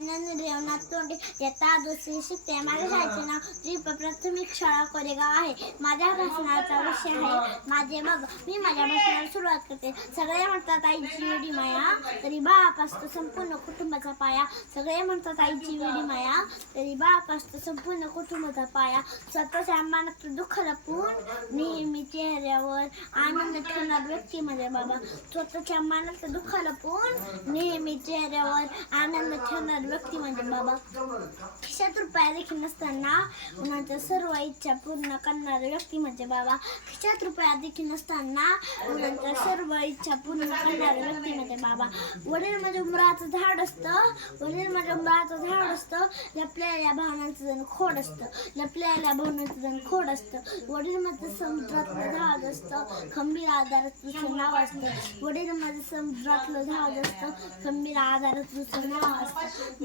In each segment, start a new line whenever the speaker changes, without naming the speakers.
रेवनाथ तोंडे इयत्ता दुसरी शिकते माझ्या शाळेचे नाव दीप प्राथमिक शाळा कोरेगाव आहे माझ्या भाषणाचा विषय आहे माझे बघ मी माझ्या भाषणाला सुरुवात करते सगळे म्हणतात आईची वेडी माया तरी बाप असतो संपूर्ण कुटुंबाचा पाया सगळे म्हणतात आईची वेडी माया तरी बाप असतो संपूर्ण कुटुंबाचा पाया स्वतःच्या मनात दुःख लपून नेहमी चेहऱ्यावर आनंद ठेवणार व्यक्ती माझ्या बाबा स्वतःच्या मनात दुःख लपून नेहमी चेहऱ्यावर आनंद ठेवणार व्यक्ती म्हणजे बाबा. खिशात रुपया देखील नसताना उन्हाच्या सर्व इच्छा पूर्ण करणारे व्यक्ती म्हणजे बाबा. खिशात रुपया देखील नसताना उन्हाच्या सर्व इच्छा पूर्ण करणारे व्यक्ती म्हणजे बाबा. वडील म्हणजे उमराचं झाड असतं. वडील म्हणजे उमराचं झाड असतं. लपलेल्या भावनांचं जण खोड असतं. लपलेल्या भावनांचं जण खोड असतं. वडील म्हणजे समुद्रातलं झाड असतं. खंबीर आधारात तुझं नाव असतं. वडील म्हणजे समुद्रातलं झाड असतं. खंबीर आधारात तुझं नाव असतं.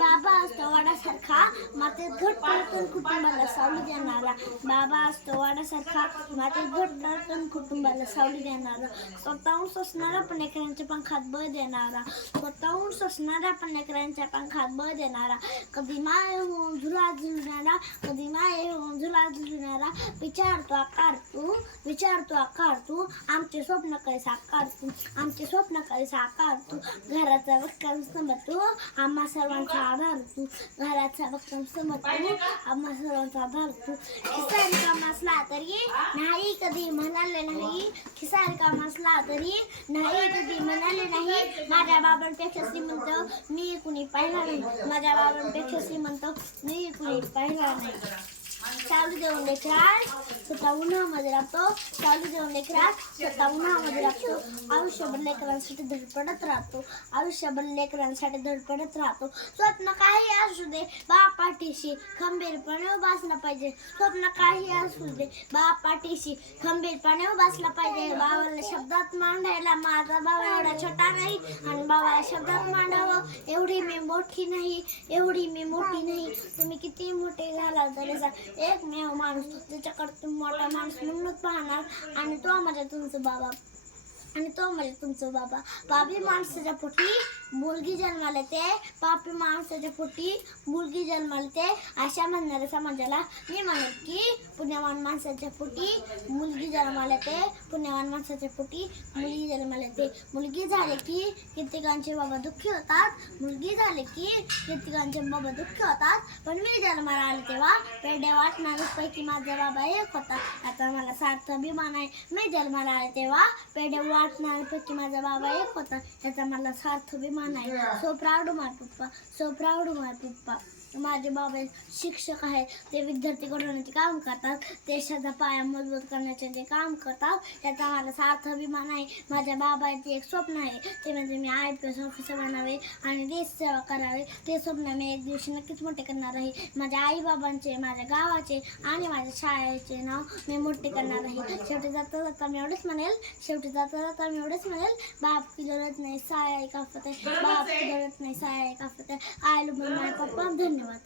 वाडासारखा मातेत घट पडतून कुटुंबाला सावली देणारा. बाबा असतो वाडासारखा मातेत घट पडतून कुटुंबाला सावली देणारा. स्वतःहून सोसणारा पण लेकरांच्या पंखात बळ देणारा. स्वतःहून सोसणारा पण लेकरांच्या पंखात बळ देणारा. कधी माय होऊन झुला झुलणारा कधी माय होऊन झुला झुलणारा. विचारतो आकार तू विचारतो आकार तू. आमचे स्वप्न काय साकार तू आमचे स्वप्न काय साकार तू. घराचा वक्कम तू आम्हा सर्वांचा आधार तू. घराचा वक्कम स्तंभ तू आम्हा सर्वांचा आधार तू खिसा असला तरी नाही कधी म्हणाले नाही खिसा रिकामा असला तरी नाही कधी म्हणाले नाही माझ्या बाबांपेक्षा श्रीमंत मी कुणी पाहिला नाही माझ्या बाबांपेक्षा श्रीमंत मी कुणी पाहिला नाही चालू देऊन लेकरात स्वतः उन्हामध्ये राहतो चालू देऊन लेकरात स्वतः उन्हामध्ये राहतो आयुष्यभर लेकरांसाठी धडपडत राहतो आयुष्यभर लेकरांसाठी धडपडत राहतो स्वप्न काही असू दे बा पाठीशी खंबीरपणे उभा पाहिजे स्वप्न काही असू दे बाप पाठीशी खंबीरपणे उभा पाहिजे बाबाला शब्दात मांडायला माझा बाबा एवढा छोटा नाही आणि बाबाला शब्दात मांडावं मोठी नाही एवढी मी मोठी नाही. तुम्ही किती मोठे झाला तरी सा- एकमेव माणूस त्याच्याकडे तुम्ही मोठा माणूस म्हणूनच पाहणार. आणि तो म्हणजे तुमचं बाबा. आणि तो म्हणजे तुमचं बाबा. पापी माणसाच्या पोटी मुलगी जन्माला ते पापी माणसाच्या पोटी मुलगी जन्माला ते अशा म्हणणाऱ्या समाजाला मी म्हणत की पुण्यवान माणसाच्या पोटी मुलगी जन्माला ते पुण्यवान माणसाच्या पोटी मुलगी जन्माला येते मुलगी झाली की कित्येकांचे बाबा दुःखी होतात. मुलगी झाली की कित्येकांचे बाबा दुःखी होतात. पण मी जन्माला आले तेव्हा पेढे वाटणारच पैकी माझा बाबा एक होता. आता मला सार्थ अभिमान आहे. मी जन्माला आले तेव्हा पेढे वाटणाऱ्यापैकी माझा बाबा एक होता. याचा मला सार्थ अभिमान आहे. सो प्राऊड माय पप्पा सो प्राऊड माय पप्पा माझे बाबा शिक्षक आहेत. ते विद्यार्थी घडवण्याचे काम करतात. देशाचा पाया मजबूत करण्याचे जे काम करतात याचा मला सार्थ अभिमान आहे. माझ्या बाबा बाबाचे एक स्वप्न आहे. ते म्हणजे मी आय पी एस ऑफिसर बनावे आणि देश सेवा करावे. ते स्वप्न मी एक दिवशी नक्कीच मोठे करणार आहे. माझ्या आईबाबांचे माझ्या गावाचे आणि माझ्या शाळेचे नाव मी मोठे करणार आहे. शेवटी जाता जाता मी एवढंच म्हणेल. शेवटी जाता जाता मी एवढंच म्हणेल. बाप की जरूरत नाही साया एक आफत आहे. बाप की जरूरत नाही साया एक आफत आहे. आय लव माय पप्पा धन्यवाद.